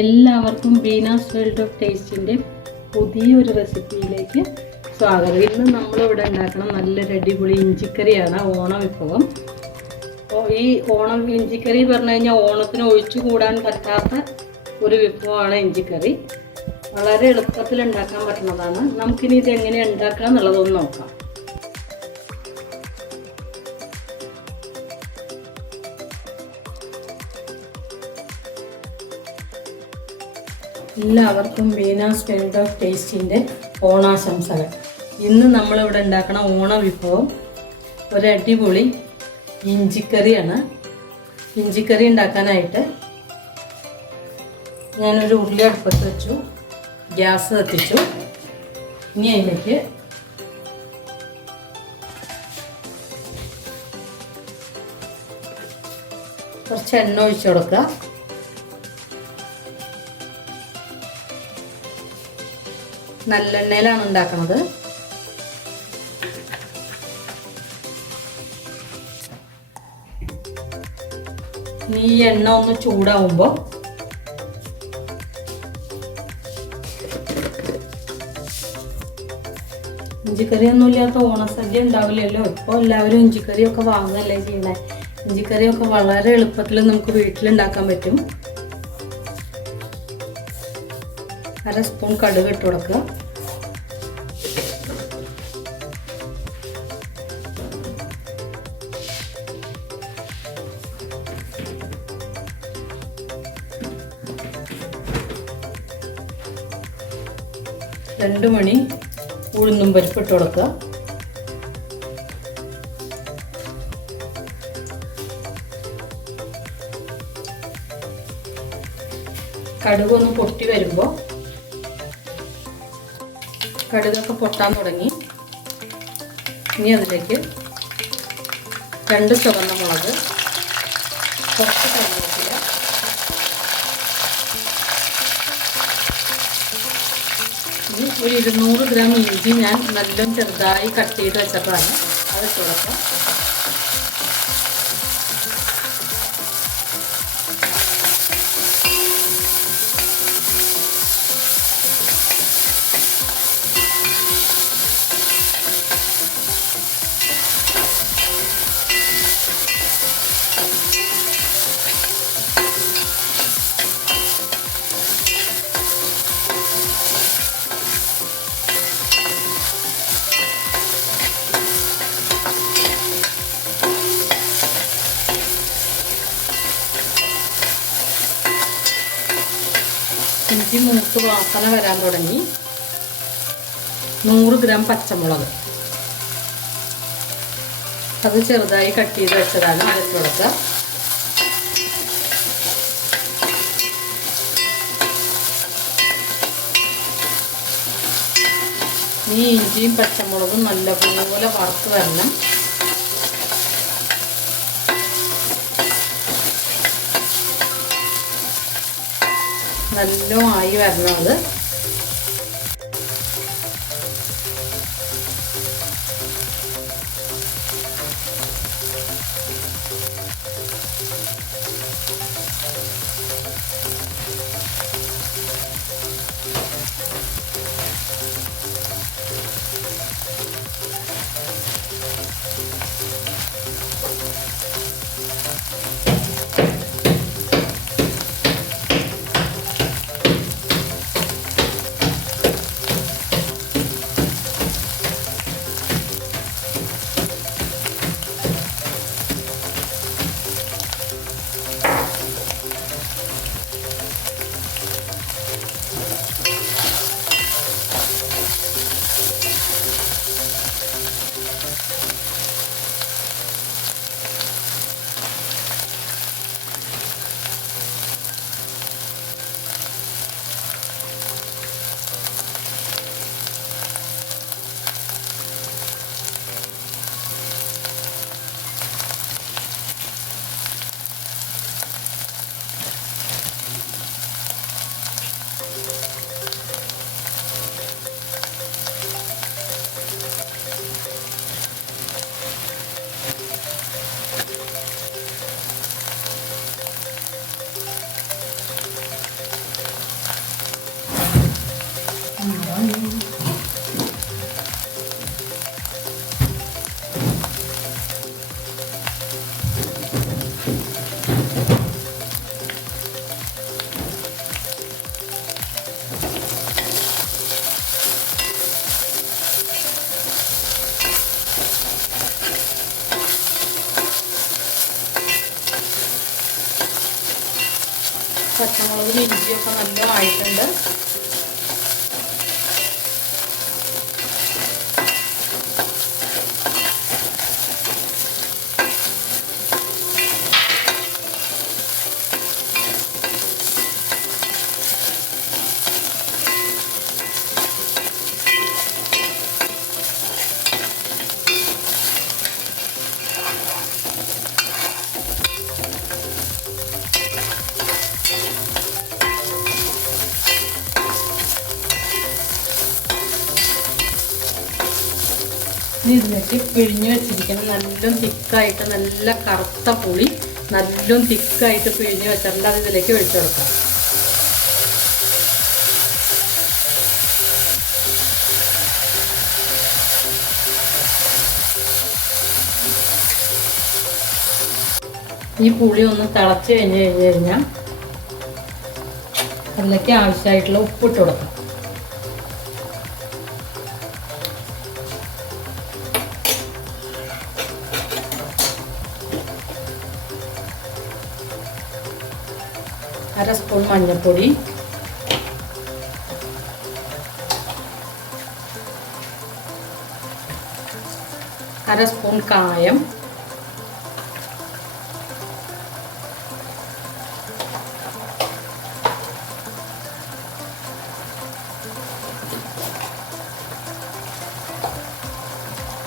എല്ലാവർക്കും Beena's world of ടേസ്റ്റിൻ്റെ പുതിയൊരു റെസിപ്പിയിലേക്ക് സ്വാഗതം. ഇന്ന് നമ്മളിവിടെ ഉണ്ടാക്കണം നല്ലൊരു അടിപൊളി ഇഞ്ചിക്കറിയാണ്, ഓണം വിഭവം. അപ്പോൾ ഈ ഓണം ഇഞ്ചിക്കറി പറഞ്ഞു കഴിഞ്ഞാൽ ഓണത്തിന് ഒഴിച്ചു കൂടാൻ പറ്റാത്ത ഒരു വിഭവമാണ് ഇഞ്ചിക്കറി. വളരെ എളുപ്പത്തിൽ ഉണ്ടാക്കാൻ പറ്റുന്നതാണ്. നമുക്കിനി ഇതെങ്ങനെ ഉണ്ടാക്കുക എന്നുള്ളതൊന്ന് നോക്കാം. എല്ലാവർക്കും ബീനാസ് വേൾഡ് ഓഫ് ടേസ്റ്റിൻ്റെ ഓണാശംസകൾ. ഇന്ന് നമ്മളിവിടെ ഉണ്ടാക്കണ ഓണ വിഭവം ഒരു അടിപൊളി ഇഞ്ചിക്കറിയാണ്. ഇഞ്ചിക്കറി ഉണ്ടാക്കാനായിട്ട് ഞാനൊരു ഉരുളി അടുപ്പത്ത് വെച്ചു, ഗ്യാസ് കത്തിച്ചു. ഇനി അതിലേക്ക് കുറച്ച് എണ്ണ ഒഴിച്ചു കൊടുക്കുക. നല്ലെണ്ണയിലാണ് ഉണ്ടാക്കുന്നത്. ഈ എണ്ണ ഒന്ന് ചൂടാവുമ്പോൾ ഇഞ്ചിക്കറിയൊന്നും ഇല്ലാത്ത ഓണസദ്യ ഉണ്ടാവില്ലല്ലോ. ഇപ്പോൾ എല്ലാവരും ഇഞ്ചിക്കറിയൊക്കെ വാങ്ങുകയല്ലേ ചെയ്യണേ. ഇഞ്ചിക്കറിയൊക്കെ വളരെ എളുപ്പത്തിൽ നമുക്ക് വീട്ടിലുണ്ടാക്കാൻ പറ്റും. 1/2 സ്പൂൺ കടുക് ഇട്ട് കൊടുക്കുക. രണ്ട് മണി ഉഴുന്നും പരിപ്പ് ഇട്ട് കൊടുക്കുക. കടുക് ഒന്ന് പൊട്ടി വരുമ്പോൾ, കടുകൊക്കെ പൊട്ടാൻ തുടങ്ങി. ഇനി അതിലേക്ക് 2 ചുവന്ന മുളക്, കുറച്ച് കറിവേപ്പില, ഇനി ഒരു 200 ഗ്രാം ഇഞ്ചി ഞാൻ നല്ല ചെറുതായി കട്ട് ചെയ്ത് വെച്ചതാണ്, അത് ഇട്ട് കൊടുക്കാം. ഇഞ്ചി മൂത്ത് വാസന വരാൻ തുടങ്ങി. 100 ഗ്രാം പച്ചമുളക്, അത് ചെറുതായി കട്ട് ചെയ്ത് വെച്ചതാണ്, അതിട്ട് കൊടുക്കുക. ഈ ഇഞ്ചിയും പച്ചമുളകും നല്ലപോലെ വറുത്ത് വരണം. നല്ലോണം ആയി വരണത്. പച്ചമുളകും ഇഞ്ചിയൊക്കെ നല്ല ആയിട്ടുണ്ട്. ഇതിലേക്ക് പിഴിഞ്ഞ് വെച്ചിരിക്കണം. നല്ലോണം തിക്കായിട്ട്, നല്ല കറുത്ത പുളി നല്ലോണം തിക്കായിട്ട് പിഴിഞ്ഞ് വെച്ചിട്ടുണ്ട്. അത് ഇതിലേക്ക് ഒഴിച്ചു കൊടുക്കാം. ഈ പുളി ഒന്ന് തിളച്ച് കഴിഞ്ഞാൽ അതിലേക്ക് ആവശ്യമായിട്ടുള്ള ഉപ്പിട്ട് കൊടുക്കാം. അര സ്പൂൺ മഞ്ഞൾപ്പൊടി, അര സ്പൂൺ കായം,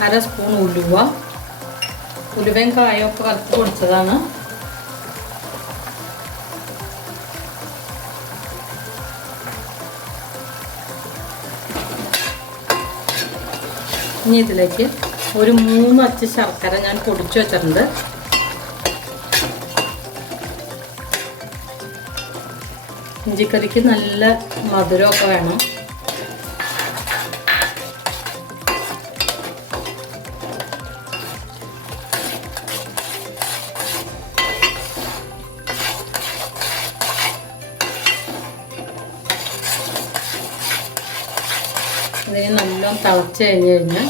അര സ്പൂൺ ഉലുവ. ഉലുവയും കായമൊക്കെ വറുത്ത് പൊടിച്ചതാണ്. ഇനി ഇതിലേക്ക് ഒരു 3 അച്ച് ശർക്കര ഞാൻ പൊടിച്ചു വെച്ചിട്ടുണ്ട്. ഇഞ്ചിക്കറിക്ക് നല്ല മധുരമൊക്കെ വേണം. ഇതിനെ നല്ലോണം തിളച്ച് കഴിഞ്ഞാൽ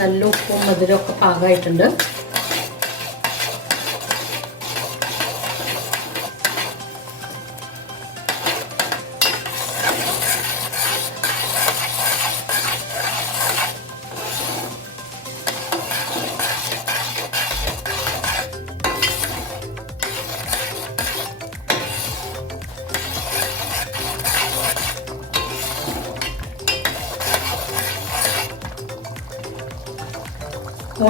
നല്ല ഉപ്പും മധുരമൊക്കെ പാകമായിട്ടുണ്ട്.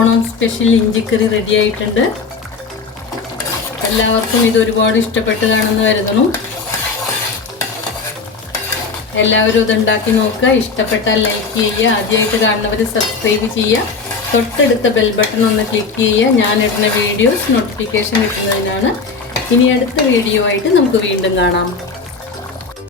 ഓണം സ്പെഷ്യൽ ഇഞ്ചിക്കറി റെഡി ആയിട്ടുണ്ട്. എല്ലാവർക്കും ഇത് ഒരുപാട് ഇഷ്ടപ്പെട്ട് കാണുമെന്ന് കരുതുന്നു. എല്ലാവരും ഇതുണ്ടാക്കി നോക്കുക. ഇഷ്ടപ്പെട്ടാൽ ലൈക്ക് ചെയ്യുക. ആദ്യമായിട്ട് കാണുന്നവർ സബ്സ്ക്രൈബ് ചെയ്യുക. തൊട്ടടുത്ത ബെൽ ബട്ടൺ ഒന്ന് ക്ലിക്ക് ചെയ്യുക. ഞാനിടുന്ന വീഡിയോസ് നോട്ടിഫിക്കേഷൻ കിട്ടുന്നതിനാണ്. ഇനി അടുത്ത വീഡിയോ ആയിട്ട് നമുക്ക് വീണ്ടും കാണാം.